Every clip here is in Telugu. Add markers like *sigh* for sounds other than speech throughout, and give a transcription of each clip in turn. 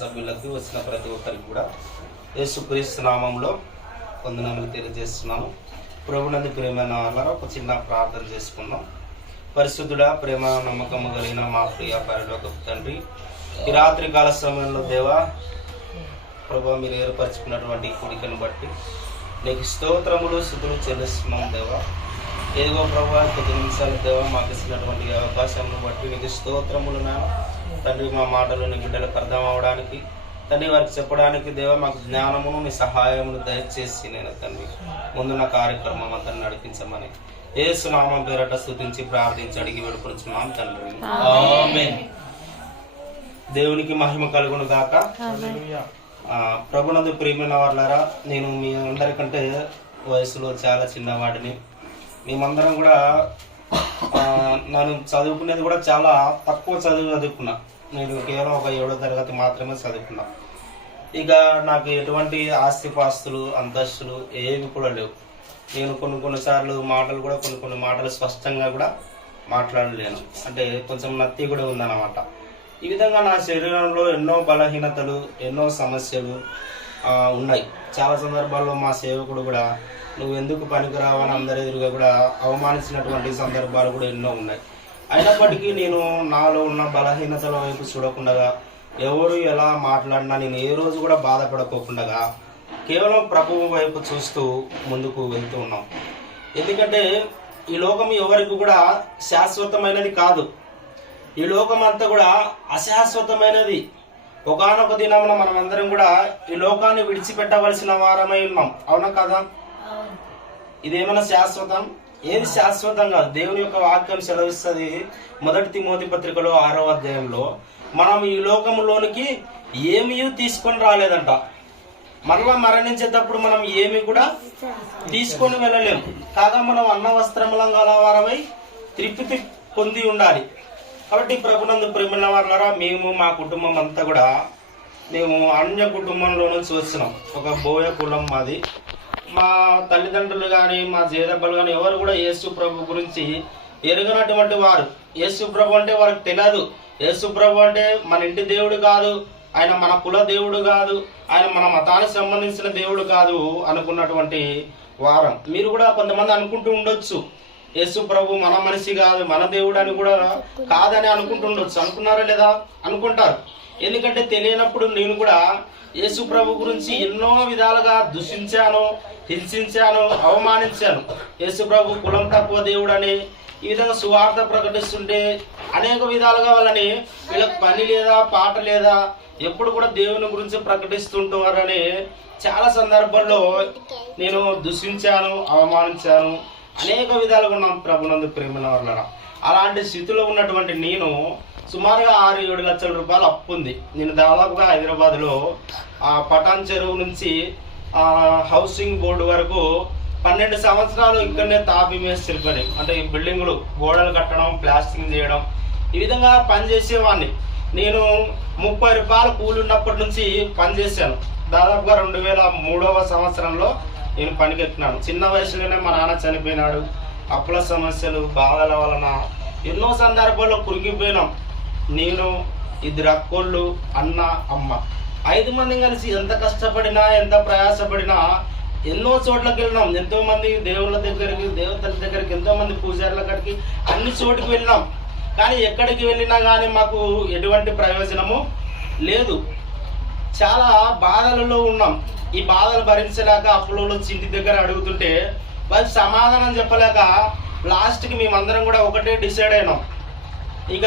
సభ్యులకు వచ్చిన ప్రతి ఒక్కరికి కూడా యేసుక్రీస్తు నామంలో తెలియజేస్తున్నాము. తెలియజేస్తున్నాను ప్రభునందు ప్రేమైన వాళ్ళ ఒక చిన్న ప్రార్థన చేసుకుందాం. పరిశుద్ధుడా ప్రేమ నమ్మకము కలిగిన మా ప్రియ పరిలోక తండ్రి ఈ రాత్రి కాల సమయంలో దేవా ప్రభు మీరు ఏర్పరచుకున్నటువంటి కోరికను కుడికను బట్టి నీకు స్తోత్రములు శుద్ధులు చెల్లిస్తున్నాం దేవా. ఏదో ప్రభా కొద్ది నిమిషాలు దేవా మాకు ఇచ్చినటువంటి ఈ అవకాశాలను బట్టి నీకు స్తోత్రములు నా తండ్రి మా మాటలు నీ బిడ్డలకు అర్థం అవడానికి తండ్రి వారికి చెప్పడానికి దేవా మాకు జ్ఞానమును మీ సహాయమును దయచేసి నేను తండ్రి. ముందున్న కార్యక్రమం అంతా నడిపించమని ఏసు నామం పేరట స్థుతించి ప్రార్థించి అడిగి వేడుకొచ్చున్నాం తండ్రి. దేవునికి మహిమ కలుగును గాక. ప్రభునందు ప్రియమైన వాళ్ళారా నేను మీ అందరికంటే వయసులో చాలా చిన్నవాడిని. మేమందరం కూడా నేను చదువుకునేది కూడా చాలా తక్కువ చదువు చదువుకున్నా. నేను కేవలం ఒక ఏడో తరగతి మాత్రమే చదువుకున్నా. ఇక నాకు ఎటువంటి ఆస్తిపాస్తులు అంతస్తులు ఏవి కూడా లేవు. నేను కొన్ని కొన్నిసార్లు మాటలు కూడా కొన్ని కొన్ని మాటలు స్పష్టంగా కూడా మాట్లాడలేను. అంటే కొంచెం నత్తి కూడా ఉందన్నమాట. ఈ విధంగా నా శరీరంలో ఎన్నో బలహీనతలు ఎన్నో సమస్యలు ఉన్నాయి. చాలా సందర్భాల్లో మా సేవకుడు కూడా నువ్వు ఎందుకు పనికిరావని అందరి ఎదురుగా కూడా అవమానించినటువంటి సందర్భాలు కూడా ఎన్నో ఉన్నాయి. అయినప్పటికీ నేను నాలో ఉన్న బలహీనతల వైపు చూడకుండా ఎవరు ఎలా మాట్లాడినా నేను ఏ రోజు కూడా బాధపడకోకుండా కేవలం ప్రభువు వైపు చూస్తూ ముందుకు వెళ్తూ ఉన్నాం. ఎందుకంటే ఈ లోకం ఎవరికి కూడా శాశ్వతమైనది కాదు. ఈ లోకం అంతా కూడా అశాశ్వతమైనది. ఒకనొక దినమున మనం అందరం కూడా ఈ లోకాన్ని విడిచిపెట్టవలసిన వారమై ఉన్నాం. అవునా కదా? ఇదేమైనా శాశ్వతం? ఏది శాశ్వతం కాదు. దేవుని యొక్క వాక్యం సెలవిస్తుంది మొదటి తిమోతి పత్రికలో ఆరో అధ్యాయంలో. మనం ఈ లోకంలోనికి ఏమీ తీసుకొని రాలేదంట. మరలా మరణించేటప్పుడు మనం ఏమి కూడా తీసుకొని వెళ్ళలేం. కాగా మనం అన్న వస్త్రములం గలవారమై తృప్తి పొంది ఉండాలి. కాబట్టి ప్రభునందు ప్రేమిన వాళ్ళరా మేము మా కుటుంబం అంతా కూడా మేము అన్య కుటుంబంలో నుంచి వచ్చినాం. ఒక బోయ కులం మాది. మా తల్లిదండ్రులు కానీ మా జేదబ్బలు కానీ ఎవరు కూడా యేసు ప్రభు గురించి ఎరగనటువంటి వారు. యేసు ప్రభు అంటే వారికి తెలియదు యేసు ప్రభు అంటే మన ఇంటి దేవుడు కాదు ఆయన మన కుల దేవుడు కాదు ఆయన మన మతానికి సంబంధించిన దేవుడు కాదు అనుకున్నటువంటి వారం. మీరు కూడా కొంతమంది అనుకుంటూ ఉండొచ్చు. యేసు ప్రభు మన మనిషి కాదు మన దేవుడు అని కూడా కాదని అనుకుంటుండొచ్చు అనుకున్నారా లేదా? అనుకుంటారు. ఎందుకంటే తెలియనప్పుడు నేను కూడా యేసు ప్రభు గురించి ఎన్నో విధాలుగా దూషించాను హింసించాను అవమానించాను. యేసు ప్రభు కులం తక్కువ దేవుడు అని ఈ విధంగా సువార్త ప్రకటిస్తుంటే అనేక విధాలుగా వాళ్ళని వీళ్ళకి పని లేదా పాట లేదా ఎప్పుడు కూడా దేవుని గురించి ప్రకటిస్తుంటారని చాలా సందర్భాల్లో నేను దూషించాను అవమానించాను. అనేక విధాలుగా ఉన్నాం ప్రభునందు ప్రేమల వల్ల అలాంటి స్థితిలో ఉన్నటువంటి నేను సుమారుగా ఆరు ఏడు లక్షల రూపాయలు అప్పు ఉంది. నేను దాదాపుగా హైదరాబాద్లో ఆ పటాన్ చెరువు నుంచి ఆ హౌసింగ్ బోర్డు వరకు పన్నెండు సంవత్సరాలు ఇక్కడనే తాపి మేస్త్రి పని అంటే ఈ బిల్డింగులు గోడలు కట్టడం ప్లాస్టింగ్ చేయడం ఈ విధంగా పనిచేసేవాడిని. నేను ముప్పై రూపాయలు కూలి ఉన్నప్పటి నుంచి పనిచేశాను. దాదాపుగా రెండు వేల మూడవ సంవత్సరంలో నేను పనికెక్కినాను. చిన్న వయసులోనే మా నాన్న చనిపోయినాడు. అప్పుల సమస్యలు బాధల వలన ఎన్నో సందర్భాల్లో కురిగిపోయినాం. నేను ఇద్దరు అక్కోళ్ళు అన్న అమ్మ. ఐదు మంది కలిసి ఎంత కష్టపడినా ఎంత ప్రయాసపడినా ఎన్నో చోట్లకి వెళ్ళినాం. ఎంతో మంది దేవుళ్ళ దగ్గరికి దేవతల దగ్గరికి ఎంతో మంది పూజారుల కాడికి అన్ని చోటుకి వెళ్ళినాం. కానీ ఎక్కడికి వెళ్ళినా కానీ మాకు ఎటువంటి ప్రయోజనము లేదు. చాలా బాధలలో ఉన్నాం. ఈ బాధలు భరించలేక అప్పులలో ఇంటి దగ్గర అడుగుతుంటే వాళ్ళు సమాధానం చెప్పలేక లాస్ట్కి మేమందరం కూడా ఒకటే డిసైడ్ అయినాం. ఇక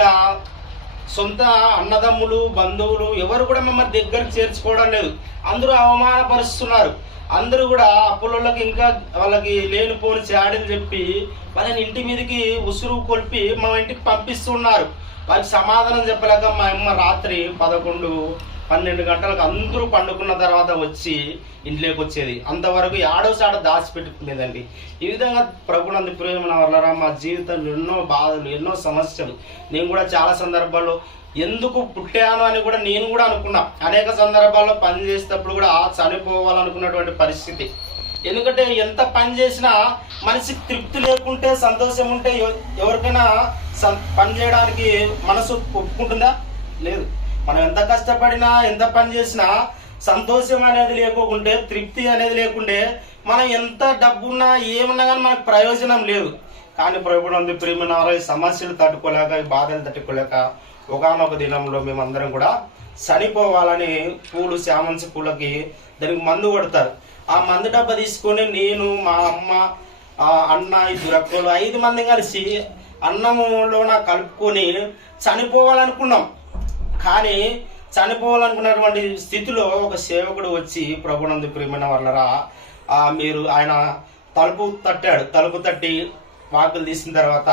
సొంత అన్నదమ్ములు బంధువులు ఎవరు కూడా మమ్మల్ని దగ్గరికి చేర్చుకోవడం లేదు. అందరూ అవమానపరుస్తున్నారు. అందరూ కూడా అప్పులకి ఇంకా వాళ్ళకి లేనిపోని చాడని చెప్పి వాళ్ళని ఇంటి మీదకి ఉసురు కొలిపి మా ఇంటికి పంపిస్తున్నారు. వాళ్ళకి సమాధానం చెప్పలేక మా అమ్మ రాత్రి పదకొండు పన్నెండు గంటలకు అందరూ పండుకున్న తర్వాత వచ్చి ఇంట్లోకి వచ్చేది అంతవరకు ఏడో సాడ దాచిపెట్టుకునేదండి. ఈ విధంగా ప్రభునందు ప్రేమ వల్లరా మా జీవితంలో ఎన్నో బాధలు ఎన్నో సమస్యలు. నేను కూడా చాలా సందర్భాల్లో ఎందుకు పుట్టాను అని కూడా నేను కూడా అనుకున్నా. అనేక సందర్భాల్లో పని చేసేటప్పుడు కూడా చనిపోవాలనుకున్నటువంటి పరిస్థితి. ఎందుకంటే ఎంత పని చేసినా మనిషికి తృప్తి లేకుంటే సంతోషం ఉంటే ఎవ- ఎవరికైనా సం- పని చేయడానికి మనసు ఒప్పుకుంటుందా? లేదు. మనం ఎంత కష్టపడినా ఎంత పని చేసినా సంతోషం అనేది లేకుంటే తృప్తి అనేది లేకుంటే మనం ఎంత డబ్బున్నా ఏమున్నా కానీ మనకు ప్రయోజనం లేదు. కానీ ప్రభుత్వం ప్రేమ సమస్యలు తట్టుకోలేక ఈ బాధలు తట్టుకోలేక ఒకనొక దినంలో మేమందరం కూడా చనిపోవాలని పూలు శామంతి పూలకి దానికి మందు కొడతారు. ఆ మందు డబ్బా తీసుకొని నేను మా అమ్మ అన్న ఇద్దరు అక్కలు ఐదు మంది కలిసి అన్నంలో నా కలుపుకొని చనిపోవాలనుకున్నాం. కానీ చనిపోవాలనుకున్నటువంటి స్థితిలో ఒక సేవకుడు వచ్చి ప్రభునందు ప్రియమైన వాళ్ళరా ఆ మీరు ఆయన తలుపు తట్టాడు. తలుపు తట్టి వాకులు తీసిన తర్వాత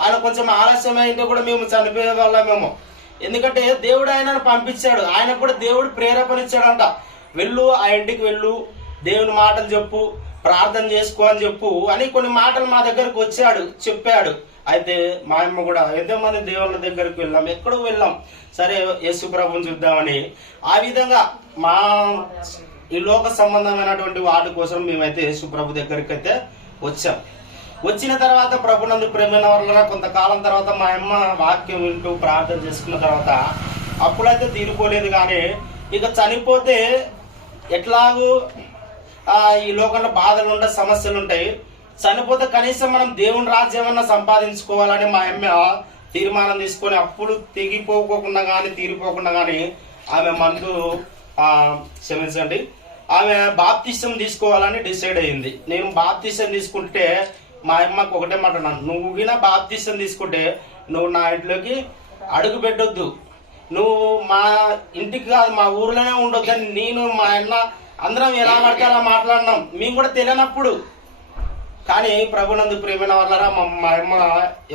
ఆయన కొంచెం ఆలస్యం కూడా మేము చనిపోయే వాళ్ళమేమో. ఎందుకంటే దేవుడు ఆయనను పంపించాడు. ఆయన కూడా దేవుడు ప్రేరేపణిచ్చాడంట వెళ్ళు ఆ ఇంటికి వెళ్ళు దేవుని మాటలు చెప్పు ప్రార్థన చేసుకో అని చెప్పు అని కొన్ని మాటలు మా దగ్గరకు వచ్చాడు చెప్పాడు. అయితే మా అమ్మ కూడా ఎంతో మంది దేవుళ్ళ దగ్గరికి వెళ్ళాం ఎక్కడో వెళ్ళాం. సరే యేసు ప్రభుని చూద్దామని. ఆ విధంగా మా ఈ లోక సంబంధమైనటువంటి వాటి కోసం మేమైతే యేసు ప్రభు దగ్గరికి అయితే వచ్చాం. వచ్చిన తర్వాత ప్రభునందు ప్రేమైన వల్ల కొంతకాలం తర్వాత మా అమ్మ వాక్యం వింటూ ప్రార్థన చేసుకున్న తర్వాత అప్పుడైతే తీరిపోలేదు కానీ ఇక చనిపోతే ఎట్లాగూ ఈ లోకంలో బాధలు ఉంటాయి సమస్యలు ఉంటాయి చనిపోతే కనీసం మనం దేవుని రాజ్యం అన్న సంపాదించుకోవాలని మా అమ్మ తీర్మానం తీసుకొని అప్పులు తెగిపోకుండా కానీ తీరిపోకుండా కానీ ఆమె మందు క్షమించండి. ఆమె బాప్తిష్టం తీసుకోవాలని డిసైడ్ అయ్యింది నేను బాప్తిష్టం తీసుకుంటే మా అమ్మకు ఒకటే మాట నువ్వు విన బాప్తిష్టం తీసుకుంటే నువ్వు నా ఇంట్లోకి అడుగు పెట్టొద్దు. నువ్వు మా ఇంటికి కాదు మా ఊర్లోనే ఉండొద్దని నేను మా అన్న అందరం ఎలా పడితే అలా మాట్లాడినాం. మేము కూడా తెలియనప్పుడు కానీ ప్రభునందు ప్రేమైన వాళ్ళరా మా మా అమ్మ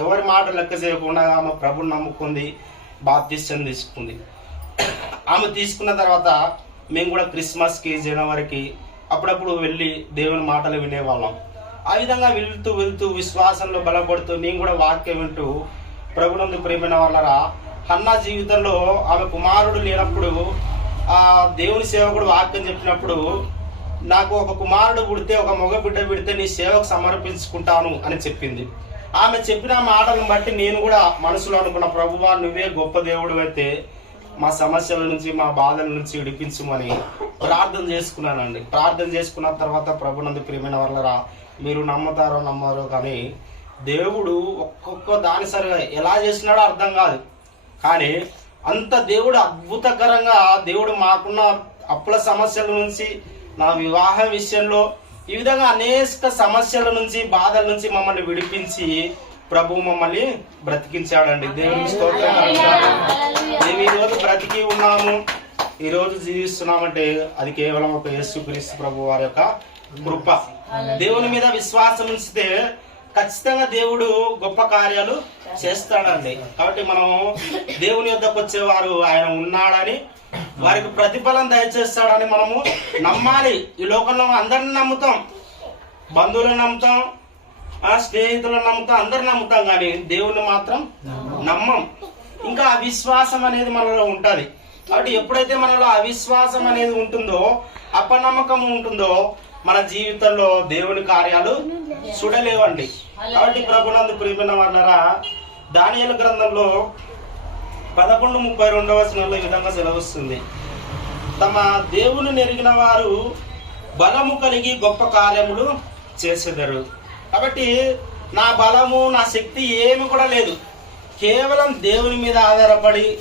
ఎవరి మాట లెక్క చేయకుండా ఆమె ప్రభుని నమ్ముకుంది బాప్తిష్టం తీసుకుంది. ఆమె తీసుకున్న తర్వాత మేము కూడా క్రిస్మస్కి జనవరికి అప్పుడప్పుడు వెళ్ళి దేవుని మాటలు వినేవాళ్ళం. ఆ విధంగా వెళ్తూ వెళ్తూ విశ్వాసంలో బలపడుతూ మేము కూడా వాక్యం వింటూ ప్రభునందు ప్రేమైన వాళ్ళరా అన్న జీవితంలో ఆమె కుమారుడు లేనప్పుడు ఆ దేవుని సేవకుడు వాక్యం చెప్పినప్పుడు నాకు ఒక కుమారుడు పుడితే ఒక మగ బిడ్డ పుడితే నీ సేవకు సమర్పించుకుంటాను అని చెప్పింది. ఆమె చెప్పిన మాటలను బట్టి నేను కూడా మనసులో అనుకున్న ప్రభువా నువ్వే గొప్ప దేవుడు అయితే మా సమస్యల నుంచి మా బాధల నుంచి విడిపించమని ప్రార్థన చేసుకున్నానండి. ప్రార్థన చేసుకున్న తర్వాత ప్రభునందు ప్రియమైన వాళ్ళరా మీరు నమ్ముతారో నమ్మరో కానీ దేవుడు ఒక్కొక్క దాని సరిగా ఎలా చేసినాడో అర్థం కాదు. కానీ అంత దేవుడు అద్భుతకరంగా దేవుడు మాకున్న అప్పుల సమస్యల నుంచి నా వివాహ విషయంలో ఈ విధంగా అనేక సమస్యల నుంచి బాధల నుంచి మమ్మల్ని విడిపించి ప్రభు మమ్మల్ని బ్రతికించాడండి. దేవుని స్తోత్రం మేము ఈరోజు రోజు బ్రతికి ఉన్నాము. ఈరోజు జీవిస్తున్నామంటే అది కేవలం ఒక యేసుక్రీస్తు ప్రభు వారి యొక్క కృప. దేవుని మీద విశ్వాసం ఉంచితే ఖచ్చితంగా దేవుడు గొప్ప కార్యాలు చేస్తాడండి. కాబట్టి మనం దేవుని యొద్దకు వచ్చేవారు ఆయన ఉన్నాడని వారికి ప్రతిఫలం దయచేస్తాడని మనము నమ్మాలి. ఈ లోకంలో అందరిని నమ్ముతాం. బంధువులను నమ్ముతాం. ఆ స్నేహితులను నమ్ముతాం. అందరిని నమ్ముతాం కానీ దేవుని మాత్రం నమ్మం. ఇంకా అవిశ్వాసం అనేది మనలో ఉంటుంది. కాబట్టి ఎప్పుడైతే మనలో అవిశ్వాసం అనేది ఉంటుందో అపనమ్మకం ఉంటుందో మన జీవితంలో దేవుని కార్యాలు చూడలేవండి. కాబట్టి ప్రభునందు ప్రియమైన వాళ్ళరా దానియల గ్రంథంలో పదకొండు ముప్పై రెండవ వచనంలో ఈ విధంగా సెలవుస్తుంది. తమ దేవుని నెరిగిన వారు బలము కలిగి గొప్ప కార్యములు చేసేదారు. కాబట్టి నా బలము నా శక్తి ఏమి కూడా లేదు. కేవలం దేవుని మీద ఆధారపడి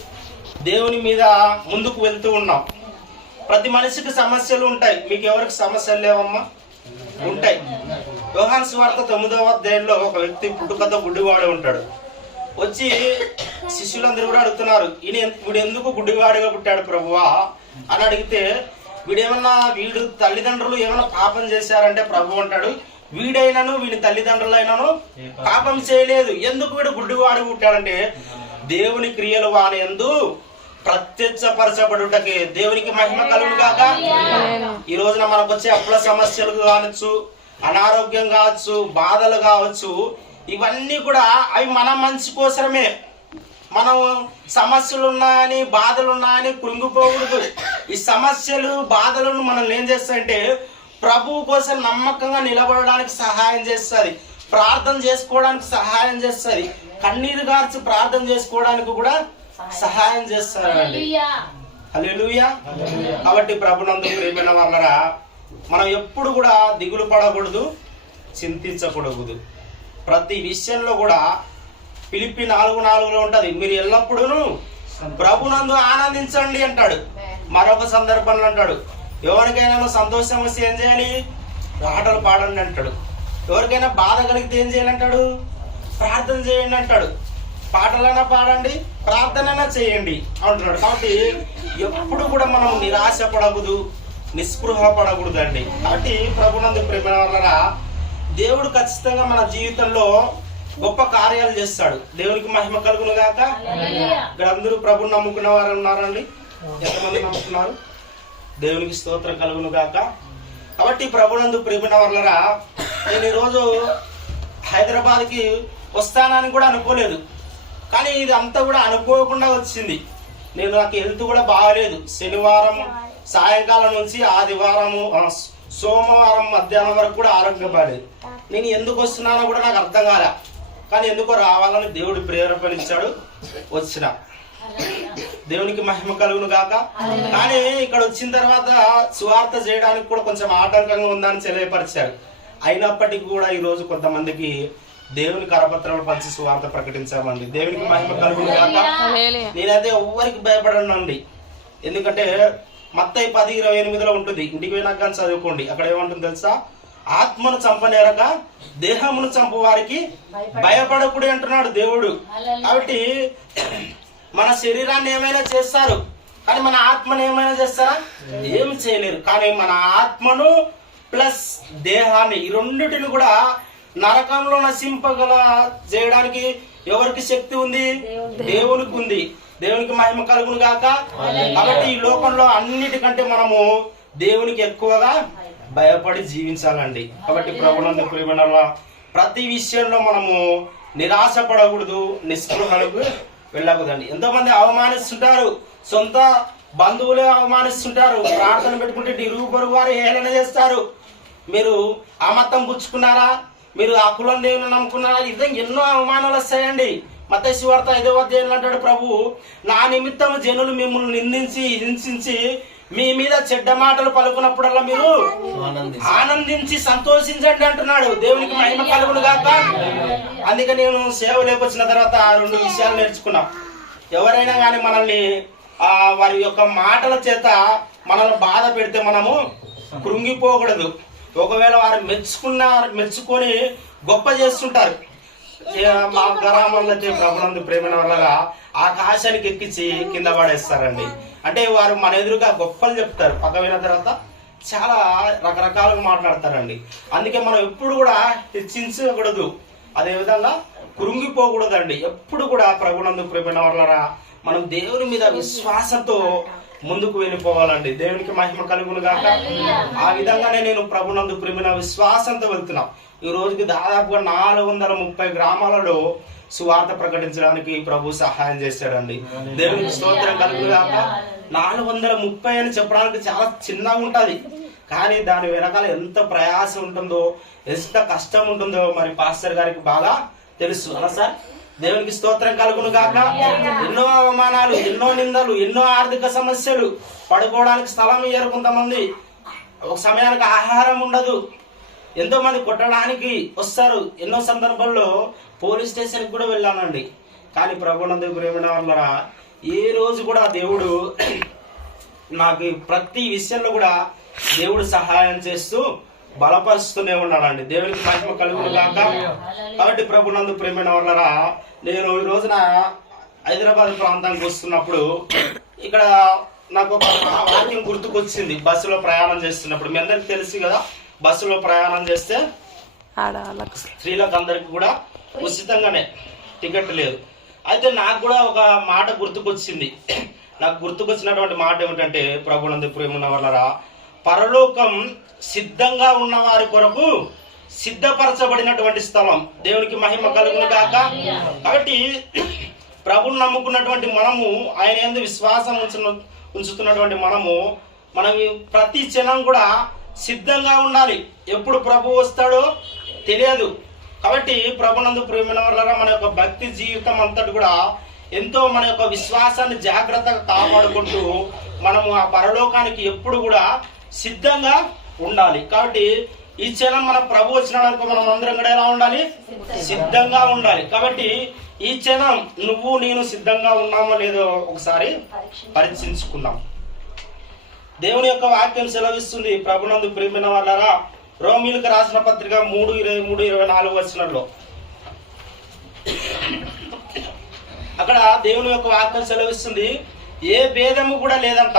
దేవుని మీద ముందుకు వెళ్తూ ఉన్నాం. ప్రతి మనిషికి సమస్యలు ఉంటాయి. మీకు ఎవరికి సమస్యలు లేవమ్మా? ఉంటాయి. యోహాన్ స్వార్థ తొమ్మిదవ అధ్యాయంలో ఒక వ్యక్తి పుట్టుకతో గుడ్డివాడు ఉంటాడు. వచ్చి శిష్యులందరూ కూడా అడుగుతున్నారు ఈయన వీడు ఎందుకు గుడ్డివాడిగా పుట్టాడు ప్రభువా? అని అడిగితే వీడేమన్నా వీడు తల్లిదండ్రులు ఏమైనా పాపం చేశారంటే ప్రభు అంటాడు వీడైనను వీడి తల్లిదండ్రులైనను పాపం చేయలేదు. ఎందుకు వీడు గుడ్డివాడు పుట్టాడంటే దేవుని క్రియలు వాని ఎందు ప్రత్యక్షపరచబడుటకే. దేవునికి మహిమ కలుగు కాక ఈ రోజున మనకు వచ్చే అప్పుల సమస్యలు కావచ్చు అనారోగ్యం కావచ్చు బాధలు కావచ్చు ఇవన్నీ కూడా అవి మన మంచి కోసమే. మనం సమస్యలు ఉన్నాయని బాధలు ఉన్నాయని కృంగిపోకూడదు. ఈ సమస్యలు బాధలను మనం ఏం చేస్తాయంటే ప్రభువు కోసం నమ్మకంగా నిలబడడానికి సహాయం చేస్తుంది. ప్రార్థన చేసుకోవడానికి సహాయం చేస్తుంది. కన్నీరు గార్చి ప్రార్థన చేసుకోవడానికి కూడా సహాయం చేస్తారండి. హల్లెలూయా. కాబట్టి ప్రభునందు ప్రేమైన వాళ్ళరా మనం ఎప్పుడు కూడా దిగులు పడకూడదు చింతించకూడదు. ప్రతి విషయంలో కూడా పిలిపి నాలుగు నాలుగులో ఉంటది. మీరు ఎల్లప్పుడూ ప్రభునందు ఆనందించండి అంటాడు. మరొక సందర్భంలో అంటాడు. ఎవరికైనా సంతోషం వస్తే ఏం చేయాలి? పాటలు పాడండి అంటాడు. ఎవరికైనా బాధ కలిగితే ఏం చేయాలి అంటాడు? ప్రార్థన చేయండి అంటాడు. పాటలైనా పాడండి ప్రార్థనైనా చేయండి అంటున్నాడు. కాబట్టి ఎప్పుడు కూడా మనం నిరాశ పడకూడదు నిస్పృహ పడకూడదు అండి కాబట్టి ప్రభునందు ప్రేమ దేవుడు ఖచ్చితంగా మన జీవితంలో గొప్ప కార్యాలు చేస్తాడు. దేవునికి మహిమ కలుగును గాక. ఇక్కడ అందరూ ప్రభుని నమ్ముకున్న వారు ఉన్నారండి. ఎంతమంది నమ్ముకున్నారు దేవునికి స్తోత్రం కలుగును గాక కాబట్టి ప్రభునందు ప్రేమిన వాళ్ళరా నేను ఈరోజు హైదరాబాద్కి వస్తానని కూడా అనుకోలేదు. కానీ ఇది అంతా కూడా అనుకోకుండా వచ్చింది. నేను నాకు హెల్త్ కూడా బాగాలేదు. శనివారం సాయంకాలం నుంచి ఆదివారము సోమవారం మధ్యాహ్నం వరకు కూడా ఆరోగ్యం బాగాలేదు నేను ఎందుకు వస్తున్నానో కూడా నాకు అర్థం కాలే. కానీ ఎందుకో రావాలని దేవుడు ప్రేరేపణించాడు. వచ్చిన. దేవునికి మహిమ కలుగును గాక. కానీ ఇక్కడ వచ్చిన తర్వాత సువార్త చేయడానికి కూడా కొంచెం ఆటంకంగా ఉందని తెలియపరిచారు అయినప్పటికీ కూడా ఈ రోజు కొంతమందికి దేవుని కరపత్రాలు పంచి సువార్త ప్రకటించామండి. దేవునికి మహిమ కలుగును గాక. నేనైతే ఎవ్వరికి భయపడనండి. ఎందుకంటే మత్తయి పది ఇరవై ఎనిమిదిలో ఉంటుంది. ఇంటికి పోయినాక కానీ చదువుకోండి. అక్కడ ఏమంటుంది తెలుసా? ఆత్మను చంపనేరక దేహమును చంపు వారికి భయపడకుడి అంటున్నాడు దేవుడు. కాబట్టి మన శరీరాన్ని ఏమైనా చేస్తారు? కానీ మన ఆత్మను ఏమైనా చేస్తారా? ఏం చేయలేరు. కానీ మన ఆత్మను ప్లస్ దేహాన్ని ఈ రెండిటిని కూడా నరకంలో నశింపగల చేయడానికి ఎవరికి శక్తి ఉంది? దేవునికి ఉంది. దేవునికి మహిమ కలుగును గాక. కాబట్టి ఈ లోకంలో అన్నిటికంటే మనము దేవునికి ఎక్కువగా భయపడి జీవించాలండి. కాబట్టి ప్రభునందు ప్రియమైన ప్రతి విషయంలో మనము నిరాశ పడకూడదు నిస్పృహలకు వెళ్ళకూడదండి. ఎంతో మంది అవమానిస్తుంటారు సొంత బంధువులే అవమానిస్తుంటారు ప్రార్థన పెట్టుకుంటే ఇరుగు పొరుగు వారు హేళన చేస్తారు. మీరు ఆ మతం పుచ్చుకున్నారా? మీరు ఆ కులం దేవుని నమ్ముకున్నారా? ఇదే ఎన్నో అవమానాలు వస్తాయండి. మత శివార్త ఐదో అధ్యాయంలో అంటాడు ప్రభు నా నిమిత్తం జనులు మిమ్మల్ని నిందించి హింసించి మీ మీద చెడ్డ మాటలు పలుకున్నప్పుడల్లా మీరు ఆనందించి. సంతోషించండి అంటున్నాడు. దేవునికి మహిమ కలుగును గాక. అందుకే నేను సేవ లేకొచ్చిన తర్వాత ఆ రెండు విషయాలు నేర్చుకున్నా. ఎవరైనా కానీ మనల్ని ఆ వారి యొక్క మాటల చేత మనల్ని బాధ పెడితే మనము కృంగిపోకూడదు. ఒకవేళ వారు మెచ్చుకున్న మెచ్చుకొని గొప్ప చేస్తుంటారు. మా గ్రామంలో అయితే ప్రభునందు ప్రేమైన వల్ల ఆకాశానికి ఎక్కించి కింద పడేస్తారండి. అంటే వారు మన ఎదురుగా గొప్పలు చెప్తారు. పక్క తర్వాత చాలా రకరకాలుగా మాట్లాడతారండి. అందుకే మనం ఎప్పుడు కూడా హెచ్చించకూడదు. అదేవిధంగా కృంగిపోకూడదండి. ఎప్పుడు కూడా ప్రభునందు ప్రేమైన వల్ల మనం దేవుని మీద విశ్వాసంతో ముందుకు వెళ్ళిపోవాలండి. దేవునికి మహిమ కలుగును గాక. ఆ విధంగానే నేను ప్రభునందు ప్రేమిన విశ్వాసంతో వెళ్తున్నా. ఈ రోజుకి దాదాపుగా నాలుగు వందల ముప్పై గ్రామాలలో సువార్త ప్రకటించడానికి ప్రభు సహాయం చేశాడండి. దేవునికి స్తోత్రం కలుగును గాక. నాలుగు వందల ముప్పై అని చెప్పడానికి చాలా చిన్నగా ఉంటది. కానీ దాని వెనకాల ఎంత ప్రయాసం ఉంటుందో ఎంత కష్టం ఉంటుందో మరి పాస్టర్ గారికి బాగా తెలుసు. అలా సార్? దేవునికి స్తోత్రం కలుగును గాక. ఎన్నో అవమానాలు ఎన్నో నిందలు ఎన్నో ఆర్థిక సమస్యలు పడుకోవడానికి స్థలం ఇయ్యరు కొంతమంది. ఒక సమయానికి ఆహారం ఉండదు. ఎంతో మంది కొట్టడానికి వస్తారు. ఎన్నో సందర్భాల్లో పోలీస్ స్టేషన్కి కూడా వెళ్ళానండి. కానీ ప్రభునందు ప్రేమిన వల్ల ఏ రోజు కూడా దేవుడు *clears throat* నాకు ప్రతి విషయంలో కూడా దేవుడు సహాయం చేస్తూ బలపరుస్తూనే ఉన్నాడండి. దేవునికి మహిమ కలుగును గాక. కాబట్టి ప్రభునందు ప్రేమైన వాళ్ళరా నేను ఈ రోజున హైదరాబాద్ ప్రాంతానికి వస్తున్నప్పుడు ఇక్కడ నాకు ఒక వాక్యం గుర్తుకొచ్చింది. బస్సులో ప్రయాణం చేస్తున్నప్పుడు. మీ అందరికి తెలుసు కదా బస్సులో ప్రయాణం చేస్తే స్త్రీలకు అందరికి కూడా ఉచితంగానే టికెట్ లేదు. అయితే నాకు కూడా ఒక మాట గుర్తుకొచ్చింది. నాకు గుర్తుకొచ్చినటువంటి మాట ఏమిటంటే ప్రభునందు ప్రేమున్న వాళ్ళరా పరలోకం సిద్ధంగా ఉన్న వారి కొరకు సిద్ధపరచబడినటువంటి స్థలం. దేవునికి మహిమ కలుగును కాక కాబట్టి ప్రభుని నమ్ముకున్నటువంటి మనము ఆయన ఎందు విశ్వాసం ఉంచున్న ఉంచుతున్నటువంటి మనము మనం ప్రతి క్షణం కూడా సిద్ధంగా ఉండాలి. ఎప్పుడు ప్రభు వస్తాడో తెలియదు. కాబట్టి ప్రభునందు ప్రేమిన వల్ల మన యొక్క భక్తి జీవితం అంతటి కూడా ఎంతో మన యొక్క విశ్వాసాన్ని జాగ్రత్తగా కాపాడుకుంటూ మనము ఆ పరలోకానికి ఎప్పుడు కూడా సిద్ధంగా ఉండాలి. కాబట్టి ఈ క్షణం మన ప్రభు వచ్చినాడనుకో మనం అందరం కూడా ఎలా ఉండాలి? సిద్ధంగా ఉండాలి. కాబట్టి ఈ క్షణం నువ్వు నేను సిద్ధంగా ఉన్నామో లేదో ఒకసారి పరీక్షించుకుందాం. దేవుని యొక్క వాక్యం సెలవిస్తుంది ప్రభునందు ప్రేమిన వాళ్ళరా? రోమిలకు రాసిన పత్రిక మూడు ఇరవై మూడు ఇరవై నాలుగు వచనంలో. అక్కడ దేవుని యొక్క వాక్యం సెలవిస్తుంది ఏ భేదము కూడా లేదంట.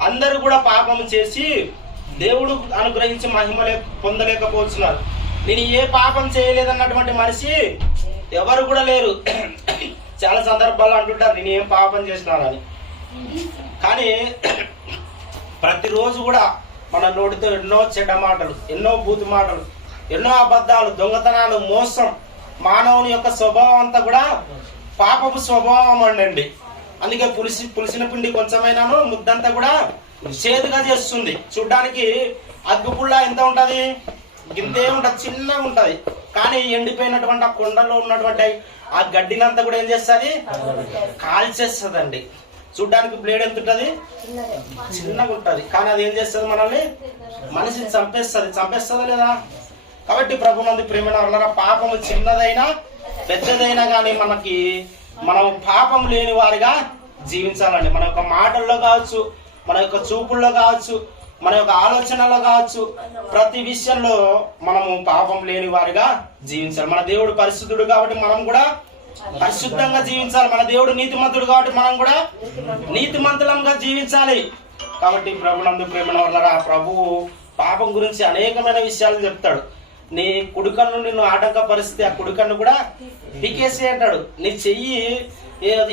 అందరూ కూడా పాపం చేసి దేవుడు అనుగ్రహించి మహిమ పొందలేకపోతున్నారు. నేను ఏ పాపం చేయలేదన్నటువంటి మనిషి ఎవరు కూడా లేరు. *coughs* చాలా సందర్భాల్లో అంటుంటారు నేను ఏం పాపం చేసినానని. కానీ *coughs* ప్రతిరోజు కూడా మన నోటితో ఎన్నో చెడ్డ మాటలు ఎన్నో బూతు మాటలు ఎన్నో అబద్ధాలు దొంగతనాలు మోసం మానవుని యొక్క స్వభావం అంతా కూడా పాపపు స్వభావం అండి. అందుకే పులిసి పులిసిన పిండి కొంచెమైనాను ముద్దంతా కూడా చేదుగా చేస్తుంది. చూడ్డానికి అగ్గుపుల్ల ఎంత ఉంటది? గింతే ఉంటుంది చిన్నగా ఉంటది. కానీ ఎండిపోయినటువంటి ఆ కొండలో ఉన్నటువంటి ఆ గడ్డినంతా కూడా ఏం చేస్తుంది? కాల్చేస్తుందండి. చూడ్డానికి బ్లేడ్ ఎంత ఉంటుంది? చిన్నగా ఉంటుంది. కానీ అది ఏం చేస్తుంది మనల్ని? మనిషిని చంపేస్తుంది. చంపేస్తుందా లేదా? కాబట్టి ప్రభు మంది ప్రేమ పాపము చిన్నదైనా పెద్దదైనా కానీ మనకి మనం పాపం లేని వారిగా జీవించాలండి. మన యొక్క మాటల్లో కావచ్చు మన యొక్క చూపుల్లో కావచ్చు మన యొక్క ఆలోచనలో కావచ్చు ప్రతి విషయంలో మనము పాపం లేని వారిగా జీవించాలి. మన దేవుడు పరిశుద్ధుడు కాబట్టి మనం కూడా పరిశుద్ధంగా జీవించాలి. మన దేవుడు నీతిమంతుడు కాబట్టి మనం కూడా నీతిమంతులంగా జీవించాలి. కాబట్టి ప్రభునందు ప్రేమ వల్ల ప్రభువు పాపం గురించి అనేకమైన విషయాలు చెప్తాడు. నీ కుడుకన్ను నిన్ను ఆటంక పరిస్థితి ఆ కుడుకన్ను కూడా పీకేసి అంటాడు. నీ చెయ్యి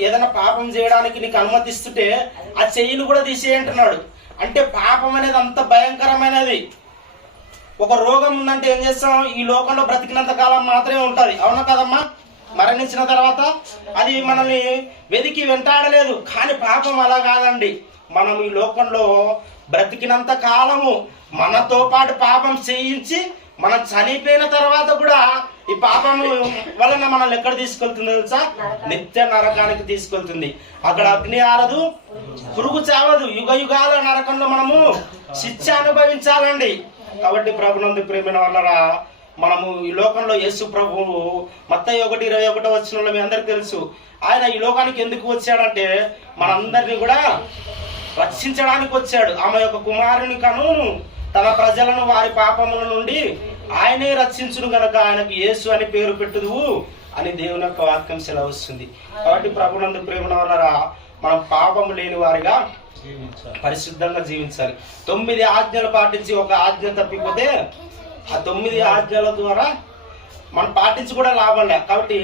ఏదైనా పాపం చేయడానికి నీకు అనుమతిస్తుంటే ఆ చెయ్యిని కూడా తీసేయంటున్నాడు అంటే పాపం అనేది అంత భయంకరమైనది. ఒక రోగం ఉందంటే ఏం చేస్తాం? ఈ లోకంలో బ్రతికినంత కాలం మాత్రమే ఉంటుంది. అవునా కదమ్మా? మరణించిన తర్వాత అది మనల్ని వెతికి వెంటాడలేదు. కానీ పాపం అలా కాదండి. మనం ఈ లోకంలో బ్రతికినంత కాలము మనతో పాటు పాపం చేయించి మనం చనిపోయిన తర్వాత కూడా ఈ పాపము వలన మనల్ని ఎక్కడ తీసుకెళ్తుందో తెలుసా? నిత్య నరకానికి తీసుకెళ్తుంది. అక్కడ అగ్ని ఆరదు పురుగు చావదు. యుగ యుగాల నరకంలో మనము శిక్ష అనుభవించాలండి. కాబట్టి ప్రభునందు ప్రేమిన వల్లరా మనము ఈ లోకంలో యేసు ప్రభువు మత్తయి ఒకటి ఇరవై ఒకటో వచ్చిన మీ అందరికి తెలుసు. ఆయన ఈ లోకానికి ఎందుకు వచ్చాడంటే మనందరినీ కూడా రక్షించడానికి వచ్చాడు. ఆమె యొక్క కుమారుని కను తన ప్రజలను వారి పాపముల నుండి ఆయనే రక్షించును గనక ఆయనకు యేసు అని పేరు పెట్టుదువు అని దేవుని యొక్క వాక్యం సెలవుస్తుంది. కాబట్టి ప్రభునందు ప్రేమన వల్ల మనం పాపము లేని వారిగా పరిశుద్ధంగా జీవించాలి. తొమ్మిది ఆజ్ఞలు పాటించి ఒక ఆజ్ఞ తప్పిపోతే ఆ తొమ్మిది ఆజ్ఞల ద్వారా మనం పాటించి కూడా లాభం లే. కాబట్టి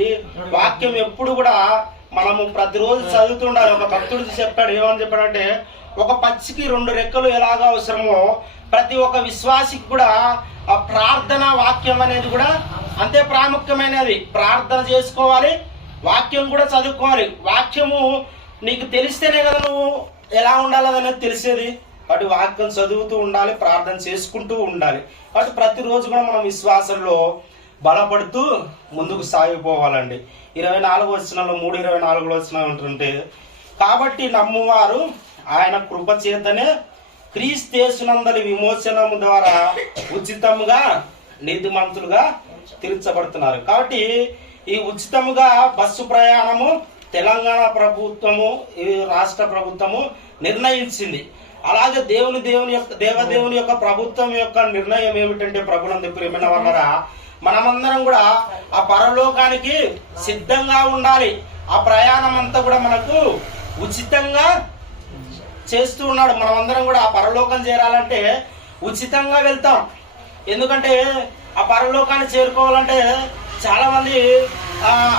వాక్యం ఎప్పుడు కూడా మనము ప్రతిరోజు చదువుతుండాలి. ఒక భక్తుడు చెప్పాడు ఏమని చెప్పాడంటే ఒక పచ్చికి రెండు రెక్కలు ఎలాగ అవసరమో ప్రతి ఒక్క విశ్వాసికి కూడా ఆ ప్రార్థన వాక్యం అనేది కూడా అంతే ప్రాముఖ్యమైనది. ప్రార్థన చేసుకోవాలి వాక్యం కూడా చదువుకోవాలి. వాక్యము నీకు తెలిస్తేనే కదా నువ్వు ఎలా ఉండాలి తెలిసేది. వాటి వాక్యం చదువుతూ ఉండాలి ప్రార్థన చేసుకుంటూ ఉండాలి. కాబట్టి ప్రతిరోజు కూడా మనం విశ్వాసంలో బలపడుతూ ముందుకు సాగిపోవాలండి. ఇరవై నాలుగు వచ్చినాలు మూడు ఇరవై నాలుగులో వచ్చిన ఉంటుంటే కాబట్టి నమ్మువారు ఆయన కృప చేతనే క్రీస్తేసునందలి విమోచనము ద్వారా ఉచితముగా నీతిమంతులుగా తీర్చబడుతున్నారు. కాబట్టి ఈ ఉచితముగా బస్సు ప్రయాణము తెలంగాణ ప్రభుత్వము ఈ రాష్ట్ర ప్రభుత్వము నిర్ణయించింది. అలాగే దేవుని దేవుని యొక్క దేవదేవుని యొక్క ప్రభుత్వం యొక్క నిర్ణయం ఏమిటంటే ప్రభునందు ప్రేమైన వల్ల మనమందరం కూడా ఆ పరలోకానికి సిద్ధంగా ఉండాలి. ఆ ప్రయాణం అంతా కూడా మనకు ఉచితంగా చేస్తూ ఉన్నాడు. మనమందరం కూడా ఆ పరలోకం చేరాలంటే ఉచితంగా వెళ్తాం. ఎందుకంటే ఆ పరలోకాన్ని చేరుకోవాలంటే చాలా మంది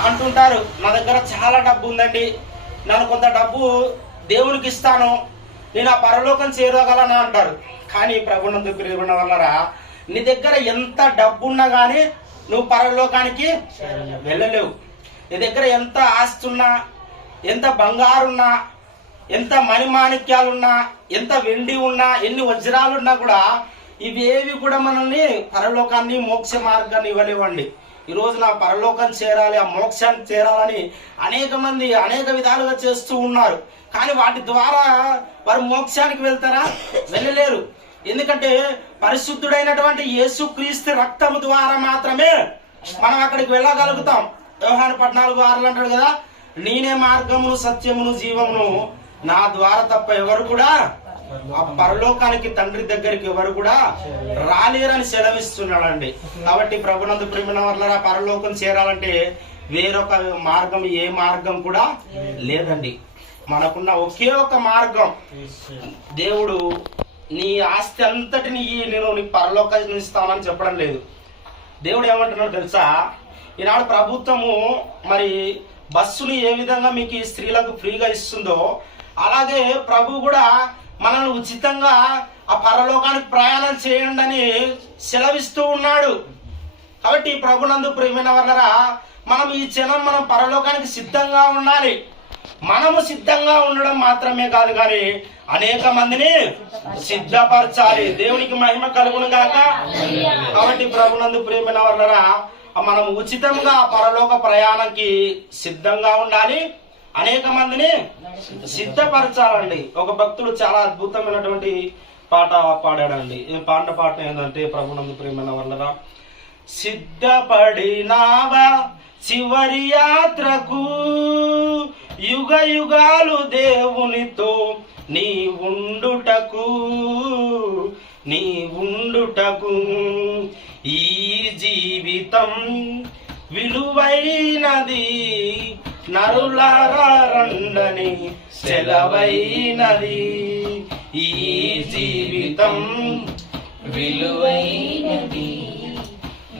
అంటుంటారు నా దగ్గర చాలా డబ్బు ఉందండి. నన్ను కొంత డబ్బు దేవునికి ఇస్తాను. నేను ఆ పరలోకం చేరగలను? అంటారు. కానీ ప్రభునందు ప్రియమైన వల్లరా నీ దగ్గర ఎంత డబ్బు ఉన్నా కానీ నువ్వు పరలోకానికి వెళ్ళలేవు. నీ దగ్గర ఎంత ఆస్తున్నా ఎంత బంగారున్నా ఎంత మణిమాణిక్యాలున్నా ఎంత వెండి ఉన్నా ఎన్ని వజ్రాలున్నా కూడా ఇవేవి కూడా మనల్ని పరలోకాన్ని మోక్ష మార్గాన్ని ఇవ్వలేవండి ఈ నా పరలోకం చేరాలి ఆ మోక్షాన్ని చేరాలని అనేక మంది అనేక విధాలుగా చేస్తూ ఉన్నారు. కానీ వాటి ద్వారా వారు మోక్షానికి వెళ్తారా? వెళ్ళలేరు. ఎందుకంటే పరిశుద్ధుడైనటువంటి యేసుక్రీస్తు రక్తము ద్వారా మాత్రమే మనం అక్కడికి వెళ్ళగలుగుతాం. వ్యవహార పద్నాలుగు ఆరులు అంటాడు కదా నేనే మార్గమును సత్యమును జీవమును నా ద్వారా తప్ప ఎవరు కూడా ఆ పరలోకానికి తండ్రి దగ్గరికి ఎవరు కూడా రాలేరని సెలవిస్తున్నాడండి. కాబట్టి ప్రభునందు ప్రేమిన వల్ల పరలోకం చేరాలంటే వేరొక మార్గం ఏ మార్గం కూడా లేదండి. మనకున్న ఒకే ఒక మార్గం. దేవుడు నీ ఆస్తి అంతటిని నేను నీకు పరలోకం ఇస్తానని చెప్పడం లేదు. దేవుడు ఏమంటున్నాడు తెలుసా? ఈనాడు ప్రభుత్వము మరి బస్సుని ఏ విధంగా మీకు ఈ స్త్రీలకు ఫ్రీగా ఇస్తుందో అలాగే ప్రభు కూడా మనల్ని ఉచితంగా ఆ పరలోకానికి ప్రయాణం చేయండి అని సెలవిస్తూ ఉన్నాడు. కాబట్టి ప్రభునందు ప్రేమైన వాళ్ళరా మనం ఈ క్షణం మనం పరలోకానికి సిద్ధంగా ఉండాలి. మనము సిద్ధంగా ఉండడం మాత్రమే కాదు కానీ అనేక మందిని సిద్ధపరచాలి. దేవునికి మహిమ కలుగును గాక. కాబట్టి ప్రభునందు ప్రేమైన వాళ్ళరా మనం ఉచితంగా పరలోక ప్రయాణానికి సిద్ధంగా ఉండాలి. అనేక మందిని సిద్ధపరచాలండి. ఒక భక్తుడు చాలా అద్భుతమైనటువంటి పాట పాడాడండి. పాట పాట ఏంటంటే ప్రభునందు ప్రేమల వల్లరా సిద్ధపడినావా చివరి యాత్రకు? యుగ యుగాలు దేవునితో నీ ఉండుటకు నీ ఉండుటకు ఈ జీవితం విలువైనది. నరులారండని సెలవైనది ఈ జీవితం విలువైనది.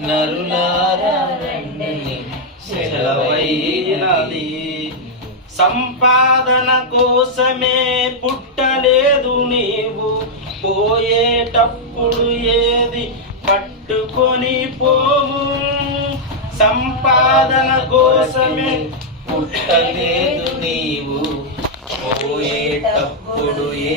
నరులారండని సెలవైనది. సంపాదన కోసమే పుట్టలేదు నీవు. పోయేటప్పుడు ఏది పట్టుకొని పోవు. సంపాదన కోసమే పుట్టలేదు నీవు. పోయేటప్పుడు ఏ